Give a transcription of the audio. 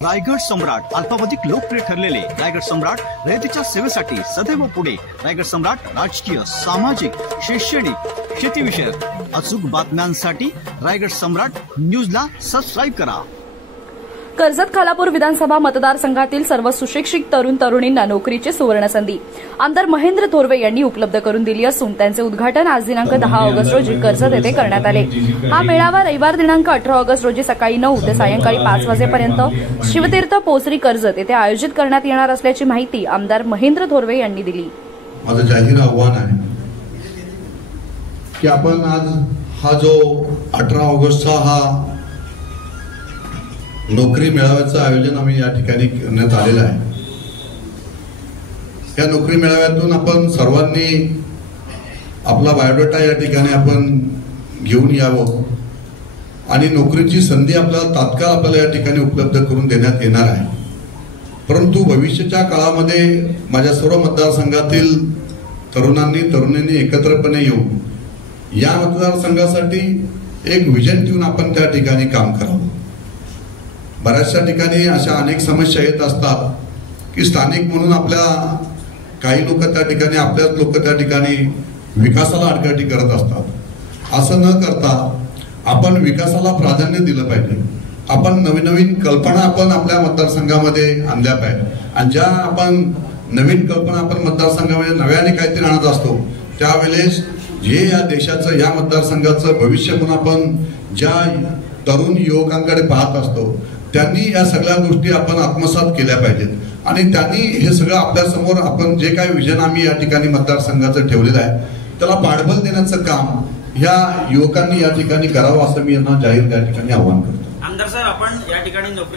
रायगड सम्राट अल्पावधीत लोकप्रिय ठरलेले रायगड सम्राट रयतेच्या सेवेसाठी सदैव पुढे। रायगड सम्राट राजकीय, सामाजिक, शैक्षणिक, शेतीविषयक अचूक बातम्यांसाठी रायगड सम्राट न्यूजला सबस्क्राइब करा। कर्जत खालापूर विधानसभा मतदारसंघातील सर्व सुशिक्षित तरुण तरुणींना नोकरीची सुवर्ण संधी आमदार महेंद्र थोरवे यांनी उपलब्ध करून दिली असून त्यांचे उद्घाटन आज दिनांक 10 ऑगस्ट रोजी कर्जत येथे करण्यात आले। हा मेळावा रविवार दिनांक 18 ऑगस्ट रोजी सकाळी 9 ते सायंकाळी 5 वाजेपर्यंत शिवतीर्थ पोसरी कर्जत येथे आयोजित करण्यात येणार असल्याची माहिती आमदार महेंद्र थोरवे यांनी दिली। माझं जाहीर आव्हान आहे की आपण आज हा जो 18 ऑगस्टचा हा नोकरी मेळाव्याचं आयोजन आम्ही या ठिकाणी करण्यात आलेलं आहे। या नोकरी मेळाव्यातून आपण सर्वांनी आपला बायोडाटा या ठिकाणी आपण घेऊन यावं आणि नोकरीची संधी आपल्याला तात्काळ आपल्याला या ठिकाणी उपलब्ध करून देण्यात येणार आहे। परंतु भविष्याच्या काळामध्ये माझ्या सर्व मतदारसंघातील तरुणांनी एकत्रपणे येऊन या मतदारसंघासाठी एक विजन ठेवून आपण त्या ठिकाणी काम करावं। बऱ्याचशा ठिकाणी अशा अनेक समस्या येत असतात की स्थानिक म्हणून आपल्या काही लोक त्या ठिकाणी आपल्याच लोक त्या ठिकाणी विकासाला अडचणी करत असतात। असं न करता आपण विकासाला प्राधान्य दिलं पाहिजे। आपण नवीन कल्पना आपण आपल्या मतदारसंघामध्ये आणल्या पाहिजे आणि ज्या आपण नवीन कल्पना आपण मतदारसंघामध्ये नव्याने काहीतरी आणत असतो त्यावेळेस जे या देशाचं या मतदारसंघाचं भविष्य म्हणून आपण ज्या तरुण युवकांकडे पाहत असतो त्यांनी या सगळ्या गोष्टी आपण आत्मसात केल्या पाहिजेत आणि त्यांनी हे सगळं आपल्या समोर आपण जे काही विजन आम्ही या ठिकाणी मतदारसंघाचं ठेवलेलं आहे त्याला पाठबळ देण्याचं काम ह्या युवकांनी या ठिकाणी करावं असं मी यांना जाहीर त्या ठिकाणी आवाहन करतो। आमदार साहेब, आपण या ठिकाणी नोकरी